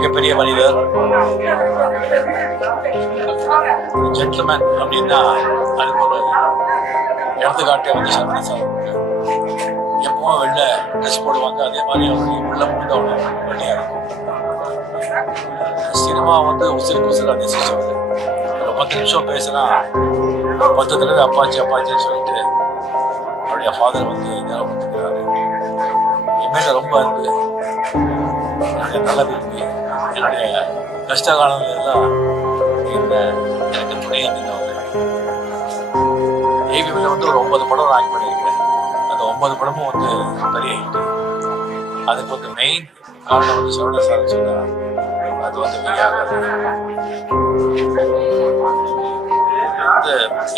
மிகப்பெரிய மனிதர், ஜென்டில்மேன் அப்படின்னா அதுக்கு ஒரு எடுத்துக்காட்டே வந்து சரவணன் சார். எப்பவும் வெளில ட்ரெஸ் போடுவாங்க, அதே மாதிரி அவருடைய உள்ள முழுக்க அவ்வளோ வெள்ளையாக இருக்கும். சினிமா வந்து உசிருக்கு உசிர நேசிச்சவர். ஒரு 10 நிமிஷம் பேசுனா 10 தடவை அப்பாச்சி அப்பாச்சின்னு சொல்லிட்டு அவருடைய ஃபாதர் வந்து ஞாபகப்படுத்துகிறாரு. என் மேல ரொம்ப அன்பு, என்னுடைய நல்ல விரும்பி, என்னுடைய கஷ்ட காலங்கள் எல்லாம் எனக்கு துணை இருந்தவர். ஏவிஎம்ல வந்து ஒரு 9 படம் நான் ஆக்ட் பண்ணியிருக்கேன். அந்த 9 படமும் வந்து பெரிய ஹிட். அதுக்கு வந்து மெயின் காரணம் வந்து சரவணன் சார் சொன்னா அது வந்து மிகாது. வந்து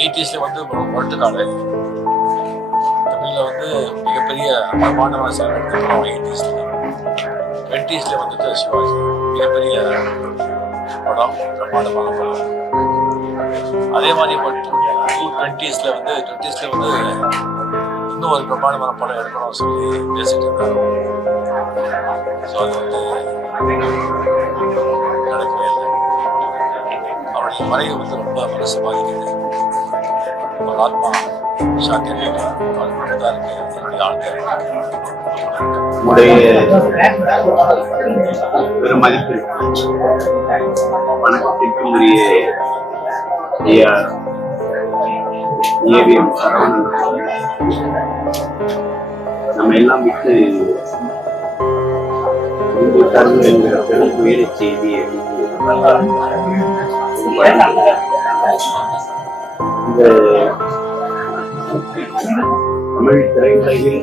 80s வந்து முரட்டு காலை தமிழ்ல வந்து மிகப்பெரிய பிரமாண்டமான சார் எடுத்துக்கிறோம். 20s வந்துட்டு சிவாஜி மிகப்பெரிய படம், பிரமாண்டமான படம். அதே மாதிரி 20s வந்து இன்னும் ஒரு பிரமாண்டமான படம் எடுக்கணும்னு சொல்லி பேசிட்டு இருந்தாரு. ஸோ அது வந்து நடக்கவே இல்லை. அவருடைய மறைவு வந்து ரொம்ப மனசு பாதிக்குது. ஒரு ஆத்மா சாந்தி தான் இருக்கு என்னுடைய ஆழ்ந்த பெருமதிப்பு வணக்கத்திற்கும் உரிய ஏவிஎம் சரவணன் நம்ம எல்லாம் விட்டு என்கிற பெரும் உயிரை செய்தியை இந்த தமிழ் திரையுலகில்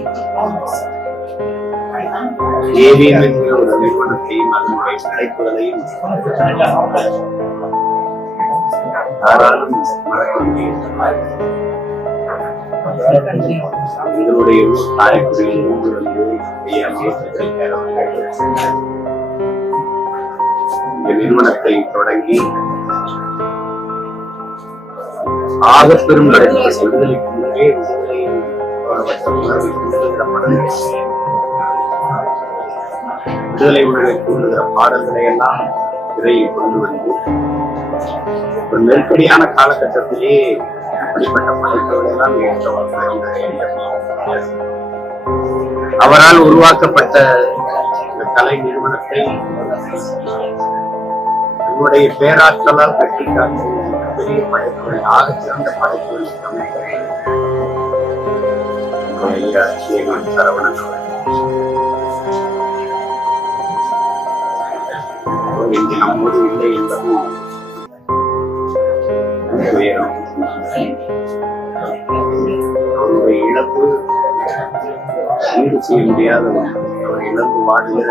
ஏவிஎம் என்கிற ஒரு நிறுவனத்தையும் அதனுடைய படைப்புகளையும் யாராலும் மறக்க முடியும். எங்களுடைய ஊர் காரைக்குடியில் இந்த நிறுவனத்தை தொடங்கி ஆகப்பெரும் விடுதலைக்கு முன்னே விடுதலை உணர்வை கூறுகிற பாடல்களை எல்லாம் திரையில் கொண்டு வந்து ஒரு நெருக்கடியான காலகட்டத்திலே அப்படிப்பட்ட படைப்புகளை எல்லாம் அவரால் உருவாக்கப்பட்ட இந்த கலை நிறுவனத்தை உங்களுடைய பேராற்றலால் கட்டிக்காட்டு பெரிய படைப்புகள், ஆக சிறந்த படைப்புகள் சரவணன் இன்று நம்மோடு இல்லை என்பதும் உயரம். அவருடைய இழப்பு ஈடு செய்ய முடியாத அவர் இழந்து வாடுகிற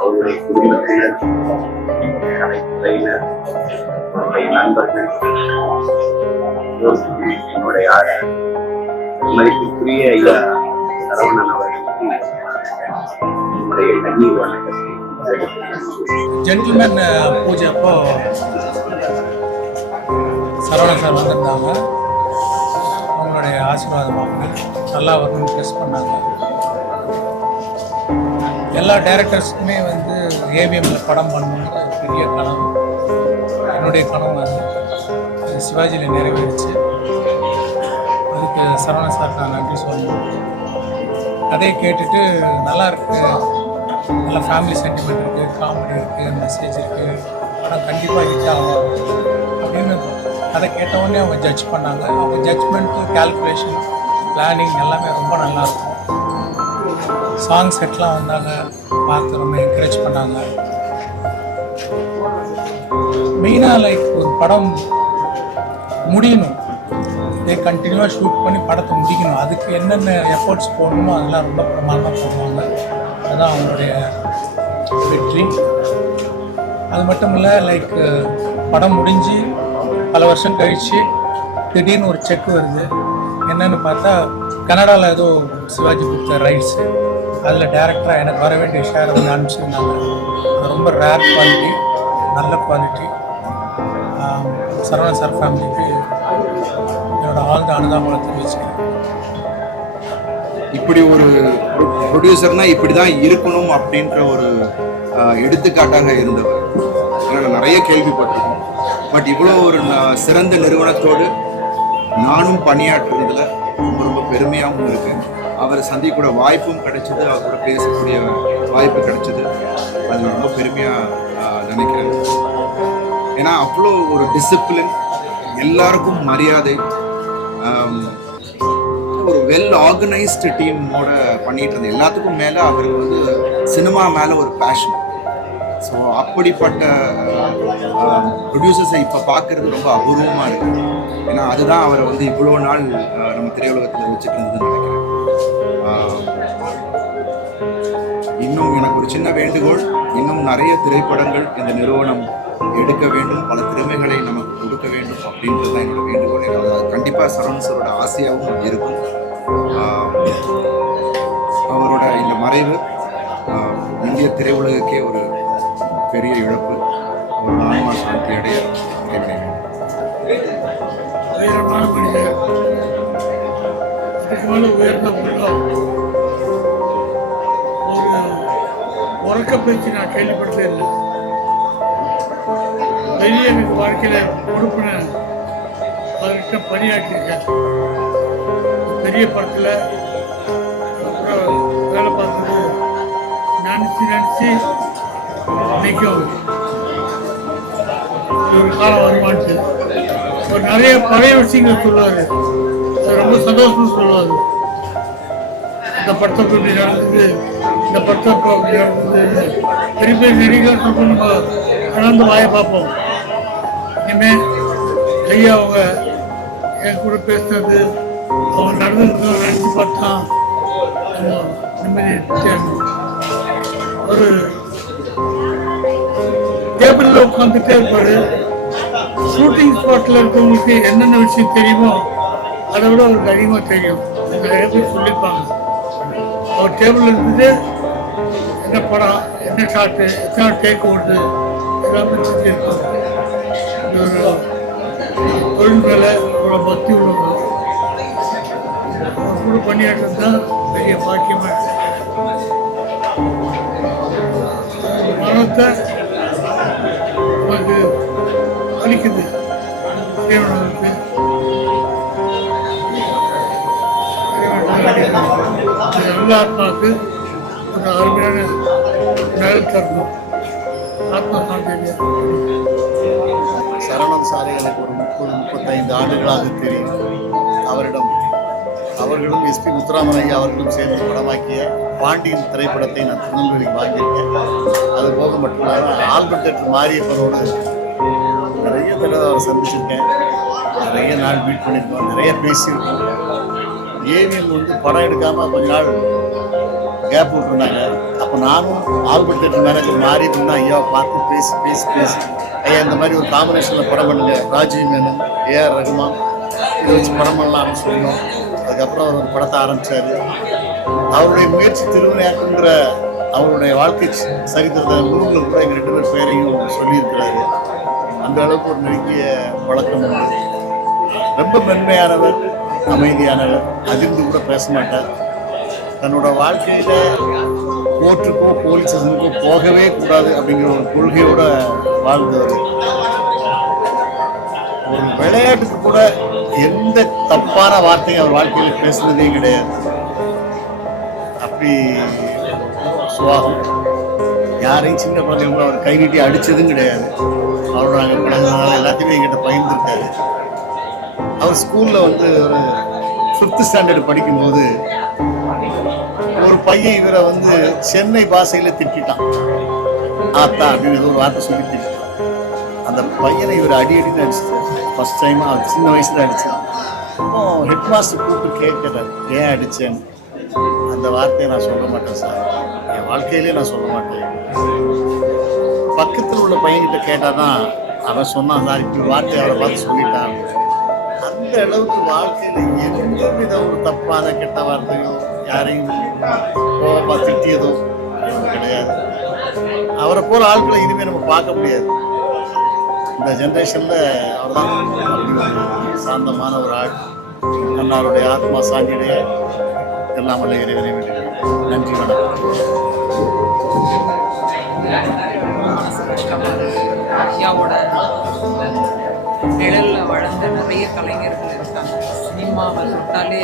அவருடைய குடும்பத்தினர், கலைத்துறையினர், அவருடைய நண்பர்கள், என்னுடைய மதிப்புக்குரிய ஐயா சரவணன் அவர்களுக்கு என்னுடைய கண்ணீர் வணக்கத்தை. ஜென்டில்மேன் பூஜை அப்போ சரவணன் சார் வந்திருந்தாங்க. அவங்களுடைய ஆசீர்வாதம் வாங்க நல்லா வரணும்னு ப்ரெஸ் பண்ணாங்க. எல்லா டைரக்டர்ஸுக்குமே வந்து ஏவிஎம்ல படம் பண்ணணுங்கிற பெரிய கனவு, என்னுடைய கனவு வந்து சிவாஜியில் நிறைவேறிச்சு. அதுக்கு சரவணன் சார் நான் நன்றி சொல்லணும். கதையை கேட்டுட்டு நல்லா இருக்கு, நல்ல ஃபேமிலி சென்டிமெண்ட் இருக்குது, காமெடி இருக்குது, மெசேஜ் இருக்குது, படம் கண்டிப்பாக ஹிட் ஆகும் அப்படின்னு அதை கேட்டவுடனே அவங்க ஜட்ஜ் பண்ணாங்க. அவங்க ஜட்ஜ்மெண்ட்டு, கால்குலேஷன், பிளானிங் எல்லாமே ரொம்ப நல்லாயிருக்கும். சாங் செட்லாம் வந்தாங்க, பார்த்து ரொம்ப என்கரேஜ் பண்ணாங்க. மெயினாக லைக் ஒரு படம் முடியணும், இதே கண்டினியூவாக ஷூட் பண்ணி படத்தை முடிக்கணும், அதுக்கு என்னென்ன எஃபர்ட்ஸ் போடணுமோ அதெல்லாம் ரொம்ப பிரமாதமாக போடுவாங்க. அதுதான் அவங்களுடைய வெற்றி. அது மட்டும் இல்லை, லைக் படம் முடிஞ்சு பல வருஷம் கழித்து திடீர்னு ஒரு செக் வருது. என்னன்னு பார்த்தா கனடாவில் ஏதோ சிவாஜி கொடுத்த ரைட்ஸு, அதில் டேரக்டராக எனக்கு வர வேண்டிய ஷேர் வந்து அனுப்பிச்சிருந்தாங்க. அது ரொம்ப ரேர் குவாலிட்டி, நல்ல குவாலிட்டி. சரவணன் சார் ஃபேமிலிக்கு என்னோட ஆழ்ந்த அனுதாபங்களை தெரிவிச்சுக்கிறேன். இப்படி ஒரு ப்ரொடியூசர்னா இப்படி தான் இருக்கணும் அப்படின்ற ஒரு எடுத்துக்காட்டாக இருந்தவர். ஏன்னா நிறைய கேள்விப்பட்டிருக்கோம். பட் இவ்வளோ ஒரு சிறந்த நிறுவனத்தோடு நானும் பணியாற்றுறதுல ரொம்ப ரொம்ப பெருமையாகவும் இருக்கு. அவரை சந்திக்கூட வாய்ப்பும் கிடைச்சது, அவர் கூட பேசக்கூடிய வாய்ப்பு கிடைச்சது. அது ரொம்ப பெருமையாக நினைக்கிறேன். ஏன்னா அவ்வளோ ஒரு டிசிப்ளின், எல்லாருக்கும் மரியாதை, ஒரு வெல் ஆர்கனைஸ்டு டீமோட பண்ணிட்டு இருந்தேன். எல்லாத்துக்கும் மேலே அவருக்கு வந்து சினிமா மேலே ஒரு பேஷன். ஸோ அப்படிப்பட்ட ப்ரொடியூசர்ஸை இப்போ பார்க்கறது ரொம்ப அபூர்வமாக இருக்குது. ஏன்னா அதுதான் அவரை வந்து இவ்வளோ நாள் நம்ம திரையுலகத்தில் வச்சுட்டு இருந்ததுன்னு நினைக்கிறேன். இன்னும் எனக்கு ஒரு சின்ன வேண்டுகோள், இன்னும் நிறைய திரைப்படங்கள் இந்த நிறுவனம் எடுக்க வேண்டும், பல திறமைகளை நமக்கு கொடுக்க வேண்டும் அப்படின்றது தான் என்னோட வேண்டுகோள். அது கண்டிப்பாக சரவணன் சாரோட ஆசையாகவும் இருக்கும். அவரோட இந்த மறைவு இந்திய திரையுலகுக்கே ஒரு பெரிய இழப்பு. அவரோட ஆன்மா சாந்தி அடைய உயரமான மனிதர், அதுக்கு மேலே உயர்ந்த உள்ளம். ஒரு உறக்க பேச்சு நான் கேள்விப்பட்டதே இல்லை. வெளியே எனக்கு வாழ்க்கையில் கொடுப்பின அவர்கிட்ட பணியாற்றியிருக்கேன். பெரிய படத்தில் அப்புறம் வேலை பார்த்தது நினச்சி நிற்கும் ஒரு காலம் வருமானத்து. ஒரு நிறைய பழைய விஷயங்கள் சொல்லுவார். அது ரொம்ப சந்தோஷமாக சொல்லுவார். இந்த படத்தை இப்படி நடந்தது, இந்த படத்தை அப்படி நடந்தது. பெரிய பெரிய நடிகர்கள் சொல்ல நம்ம நடந்து வாயை பார்ப்போம். இனிமேல் ஐயா அவங்க என் கூட பேசுனது, அவங்க நடந்தது நினச்சி பார்த்தா நிம்மதி. ஒரு டேபிளில் உட்காந்துட்டே இருப்பாரு. ஷூட்டிங் ஸ்பாட்டில் இருக்கவங்களுக்கு என்னென்ன விஷயம் தெரியுமோ அதை விட அவருக்கு அதிகமாக தெரியும். நிறைய பேர் சொல்லியிருப்பாங்க. அவர் டேபிள் இருந்துட்டு என்ன படம், என்ன ஷாட்டு, எத்தனை டேக் ஓடுது எல்லாமே செஞ்சுருப்பாங்க. ஒரு தொழில் மேலே இவ்வளோ பக்தி உள்ளவங்க கூட பணியாற்றது தான் பெரிய பாக்கியமாக இருக்கு. மனத்தை நமக்கு அளிக்குது இறைவனுக்கு. நல்ல ஆத்மாவுக்கு ஒரு அருமையான நிழல் தரணும். ஆத்மா சாந்தியா. சரவணன் சாரை எனக்கு ஒரு 30-35 ஆண்டுகளாக தெரியும். அவர்களும் எஸ்பி முத்துராமன் ஐயா அவர்களும் சேர்ந்து படமாக்கிய பாண்டியன் திரைப்படத்தை நான் திருநெல்வேலிக்கு வாங்கியிருக்கேன். அது போக மட்டும் இல்லாமல் ஆல்பர்ட் தேட்டர் மாரியப்பனோடு நிறைய தடவை அவரை சந்திச்சிருக்கேன். நிறைய நாள் மீட் பண்ணியிருக்கோம், நிறைய பேசியிருக்கோம். ஏவிஎம் வந்து படம் எடுக்காமல் கொஞ்ச நாள் கேப் விட்டுருந்தாங்க. அப்போ நானும் ஆல்பர்ட் தேட்டர் மேனேஜர் மாரியப்பன் தான் ஐயாவை பார்த்து பேசி ஐயா இந்த மாதிரி ஒரு காம்பினேஷனில் படம் பண்ணுங்க, ராஜீவ் மேனன், ஏஆர் ரகுமான் இதை வச்சு படம் பண்ணலாம்னு சொன்னோம். அதுக்கப்புறம் அவர் ஒரு படத்தை ஆரம்பித்தார். அவருடைய முயற்சி திருவினையாற்றுங்கிற அவருடைய வாழ்க்கை சரித்திரத்தை நூலில் கூட எங்கள் 2 பேர் பேரையும் சொல்லியிருக்கிறாரு. அந்த அளவுக்கு ஒரு நெருங்கிய பழக்கம் உண்டு. ரொம்ப மென்மையானவர், அமைதியானவர், அதிர்ந்து கூட பேச மாட்டார். தன்னோட வாழ்க்கையில் கோர்ட்டுக்கோ போலீஸ் ஸ்டேஷனுக்கோ போகவே கூடாது அப்படிங்கிற ஒரு கொள்கையோடு வாழ்ந்தவர். ஒரு விளையாட்டுக்கு கூட எந்த தப்பான வார்த்தையும் அவர் வாழ்க்கையில் பேசுனதே கிடையாது. அப்படி சுவாகம். யாரையும் சின்ன குழந்தைங்க அவர் கை நீட்டி அடித்ததும் கிடையாது. அவரோட நாங்கள் பழகினால எல்லாத்தையுமே எங்கிட்ட பகிர்ந்துருக்காரு. அவர் ஸ்கூலில் வந்து ஒரு 5th ஸ்டாண்டர்ட் படிக்கும்போது ஒரு பையன் இவரை வந்து சென்னை பாஷையில் திட்டான். ஆத்தா அப்படின்னு ஏதோ ஒரு வார்த்தை சொல்லி திட்டான். அந்த பையனை இவர் அடின்னு அடிச்சிட்டார். ஃபர்ஸ்ட் டைமாக அவர் சின்ன வயசில் அடித்தான். அப்போ ஹெட் மாஸ்டர் கூப்பிட்டு கேட்குறார், ஏன் அடித்தேன்னு. அந்த வார்த்தையை நான் சொல்ல மாட்டேன் சார், என் வாழ்க்கையிலே நான் சொல்ல மாட்டேன். பக்கத்தில் உள்ள பையன்கிட்ட கேட்டால் தான் அவன் சொன்னான், நான் இப்படி வார்த்தை அவரை பார்த்து சொல்லிட்டான். அந்த அளவுக்கு வாழ்க்கையில் எந்த வித ஒரு தப்பான கெட்ட வார்த்தையோ யாரையும் கோபமாக திட்டியதோ கிடையாது. அவரை போல ஆட்களை இனிமேல் நம்ம பார்க்க முடியாது. இந்த ஜென்ரேஷனில் அவர் தான் அப்படி ஒரு சாந்தமான ஒரு ஆள். அன்னாருடைய ஆத்மா சாந்தியுடைய எல்லாம் வல்ல இறைவனை வேண்டுகிறேன். நன்றி, வணக்கம். மனசு கஷ்டமாக இருக்குது. ஐயாவோட நிழலில் வளர்ந்த நிறைய கலைஞர்கள் இருக்காங்க. சினிமாவை தொட்டாலே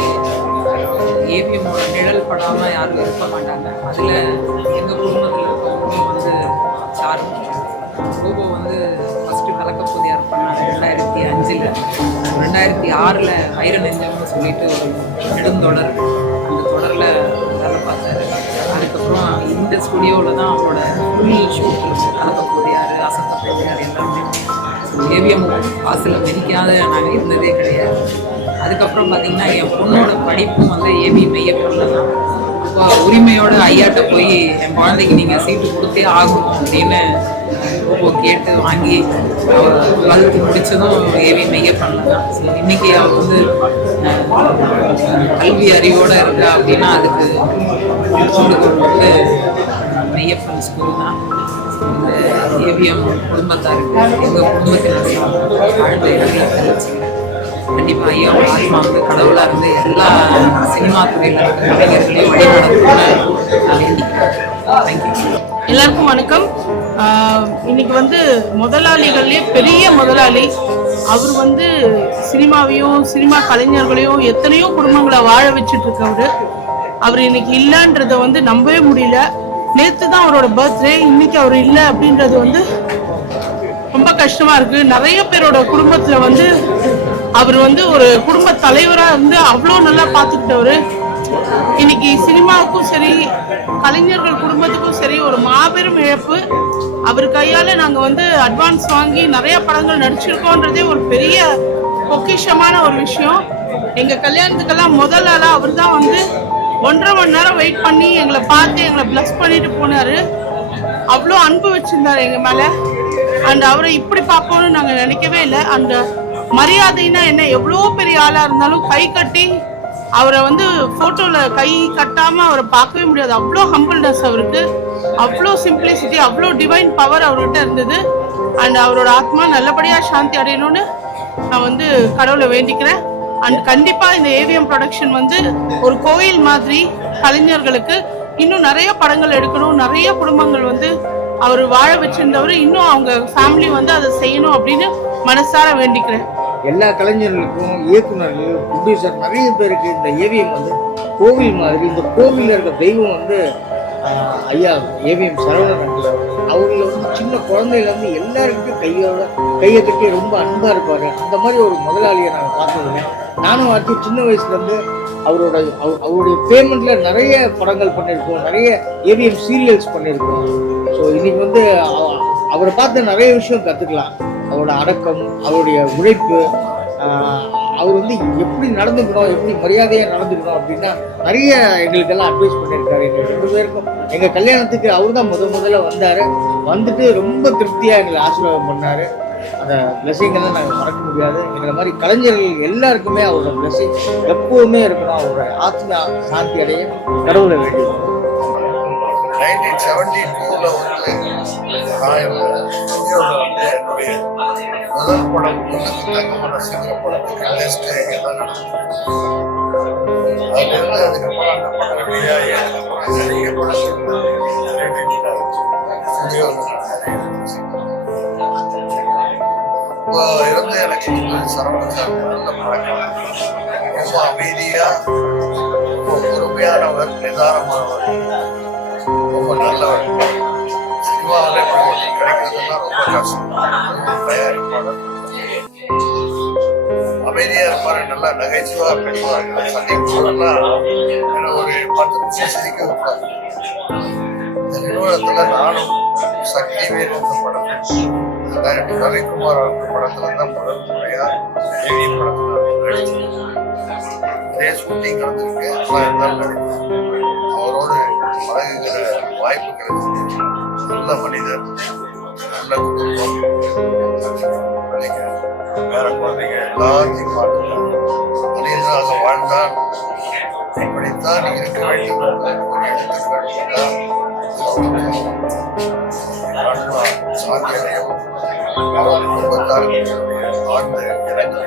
ஏவிஎம்மோட நிழல் படாமல் யாரும் இருக்க மாட்டாங்க. அதில் எங்கள் குடும்பத்தில் இருக்கவங்களும் வந்து சாரும் ரூபோ வந்து ஃபஸ்ட்டு கலக்கப்போதியார் பண்ணாங்க 2005. 2006 வைர நெஞ்சம்னு சொல்லிட்டு ஒரு நெடுந்தொடர், அந்த தொடரில் வேலை பார்த்தாரு. அதுக்கப்புறம் இந்த ஸ்டுடியோவில் தான் அவரோட ஃபுல் ஷூட் கலக்கப்போதியார், அசத்தப்போதியார் எல்லாமே. ஏவிஎம் வாசலில் மிதிக்காத நாங்கள் இருந்ததே கிடையாது. அதுக்கப்புறம் பார்த்திங்கன்னா என் பொண்ணோட படிப்பும் வந்து ஏவிஎம் மையப்பொருளில் தான். இப்போ உரிமையோட ஐயாட்ட போய் என் குழந்தைக்கு நீங்கள் சீட்டு கொடுத்தே ஆகணும் அப்படின்னு ரொம்ப கேட்டு வாங்கி அவர் 12th முடித்ததும் ஏவிஎம் மையப்பொருளில் தான். ஸோ இன்றைக்கி அவர் வந்து கல்வி அறிவோடு இருக்கா அப்படின்னா அதுக்கு வந்து மெய்யப்பன் ஸ்கூல் தான். இந்த ஏவிஎம் குடும்பத்தாருக்கு எங்கள் குடும்பத்தினுடைய ஆழ்ந்த இடங்களை தெரிவிச்சுக்கிறேன். கண்டிப்பாக ஐயாவோட ஆத்மா வந்து கடவுளாக இருந்து எல்லா சினிமா துறையில் இருக்கிற கலைஞர்களையும் வழிநடத்தணும்னு நான் வேண்டிக்கிறேன். தேங்க்யூ. எல்லாருக்கும் வணக்கம். இன்னைக்கு வந்து முதலாளிகள்லேயே பெரிய முதலாளி அவர் வந்து சினிமாவையும் சினிமா கலைஞர்களையும் எத்தனையோ குடும்பங்களை வாழ வச்சுட்டு இருக்கவர். அவர் இன்னைக்கு இல்லைன்றத வந்து நம்பவே முடியல. நேற்று தான் அவரோட பர்த்டே, இன்னைக்கு அவர் இல்லை அப்படின்றது வந்து ரொம்ப கஷ்டமா இருக்கு. நிறைய பேரோட குடும்பத்துல வந்து அவர் வந்து ஒரு குடும்ப தலைவரா இருந்து அவ்வளோ நல்லா பார்த்துக்கிட்டவர். இன்னைக்கு சினிமாவுக்கும் சரி கலைஞர்கள் குடும்பத்துக்கும் சரி ஒரு மாபெரும் இழப்பு. அவர் கையால நாங்க வந்து அட்வான்ஸ் வாங்கி நிறைய படங்கள் நடிச்சிருக்கோன்றதே ஒரு பெரிய பொக்கிஷமான ஒரு விஷயம். எங்க கல்யாணத்துக்கெல்லாம் முதல் ஆளா அவர் தான் வந்து 1.5 மணி நேரம் வெயிட் பண்ணி எங்களை பார்த்து எங்களை பிளஸ் பண்ணிட்டு போனாரு. அவ்வளோ அன்பு வச்சிருந்தாரு எங்க மேல. அண்ட் அவரை இப்படி பார்ப்போம்னு நாங்க நினைக்கவே இல்லை. அந்த மரியாதைனா என்ன, எவ்வளோ பெரிய ஆளா இருந்தாலும் கை கட்டி அவரை வந்து போட்டோல கை கட்டாம அவரை பார்க்கவே முடியாது. அவ்வளோ ஹம்பிள்னஸ் அவருக்கு, அவ்வளோ சிம்பிளிசிட்டி, அவ்வளோ டிவைன் பவர் அவர்கிட்ட இருந்தது. அண்ட் அவரோட ஆத்மா நல்லபடியா சாந்தி அடையணும்னு நான் வந்து கடவுளை வேண்டிக்கிறேன். அண்ட் கண்டிப்பா இந்த ஏவிஎம் ப்ரொடக்ஷன் வந்து ஒரு கோயில் மாதிரி கலைஞர்களுக்கு இன்னும் நிறைய படங்கள் எடுக்கணும். நிறைய குடும்பங்கள் வந்து அவர் வாழ வச்சிருந்தவர், இன்னும் அவங்க ஃபேமிலி வந்து அதை செய்யணும் அப்படின்னு மனசார வேண்டிக்கிறேன். எல்லா கலைஞர்களுக்கும், இயக்குநர்கள், ப்ரொடியூசர் நிறைய பேருக்கு இந்த ஏவிஎம் வந்து கோவில் மாதிரி. இந்த கோவிலில் இருக்க தெய்வம் வந்து ஐயா ஏவிஎம் சரவணன். அவங்கள வந்து சின்ன குழந்தையிலேருந்து எல்லாருக்கும் கையை கட்டி ரொம்ப அன்பாக இருப்பார். அந்த மாதிரி ஒரு முதலாளியை நாங்கள் பார்த்ததில்லை. நானும் அடுத்து சின்ன வயசுலேருந்து அவருடைய பேமெண்ட்டில் நிறைய படங்கள் பண்ணியிருக்கோம், நிறைய ஏவிஎம் சீரியல்ஸ் பண்ணியிருக்கோம். ஸோ இன்னைக்கு வந்து அவரை பார்த்து நிறைய விஷயம் கற்றுக்கலாம். அவரோட அடக்கம், அவருடைய உழைப்பு, அவர் வந்து எப்படி நடந்துக்கணும், எப்படி மரியாதையாக நடந்துக்கணும் அப்படின்னா நிறைய எங்களுக்கெல்லாம் அட்வைஸ் பண்ணியிருக்காரு. எங்கள் 2 பேருக்கும் எங்கள் கல்யாணத்துக்கு அவர் தான் முதல்ல வந்தார். வந்துட்டு ரொம்ப திருப்தியாக எங்களை ஆசீர்வாதம் பண்ணார். அந்த பிளெஸிங்கெல்லாம் நாங்கள் மறக்க முடியாது. எங்களை மாதிரி கலைஞர்கள் எல்லாருக்குமே அவரோட பிளெஸிங் எப்போதுமே இருக்கணும். அவரோட ஆத்மா சாந்தி அடைய கடவுளை வேண்டியது. 1972 வந்து நான் என்னுடைய முதல் படம் தங்கமான சிங்கிற படத்துக்கு லிஸ்ட் எல்லாம் நடந்தது. அதுலேருந்து அதுக்கப்புறம் அந்த படம் வெளியாகி அதுக்கப்புறம் நிறைய படங்கள் இப்போ இருந்து எனக்கு சரவணன் சார் நல்ல பழக்கம். ரொம்ப அமைதியாக, ரொம்ப பொறுமையானவர், நிதானமானவர், ரொம்ப நல்லவர். சினிமாவில் இப்படி கிடைக்கிறதுலாம் ரொம்ப கஷ்டம். தயாரிப்பாளர் அமைதியாக இருப்பார், நல்லா நகைச்சுவாக பேசுவார். சந்திப்புலாம் என்ன ஒரு 10 நிமிஷம் சிரிக்க வைப்பார். இந்த நிறுவனத்தில் நானும் சக்தி வேறு இந்த படம் ரவிக்குமார் அவர்கள் படத்துல தான் முதல் முறையாக ஏவிஎம் படத்தில் நடிச்சேன். நிறைய ஷூட்டிங் நடந்திருக்கு, இருந்தாலும் நடித்தேன். அவரோடு பழகுகிற வாய்ப்பு கிடைச்சது. நல்ல மனிதர், நல்ல குடும்பம், வேற குழந்தைங்க எல்லாத்தையும் பார்த்துட்டாங்க. மனிதனாக வாழ்ந்தால் இப்படித்தான் இருக்க வேண்டும் என்ற ஒரு எடுத்துக்காட்டு சாத்தியம் அவர் குடும்பத்தார்கள் ஆழ்ந்த இடங்கள்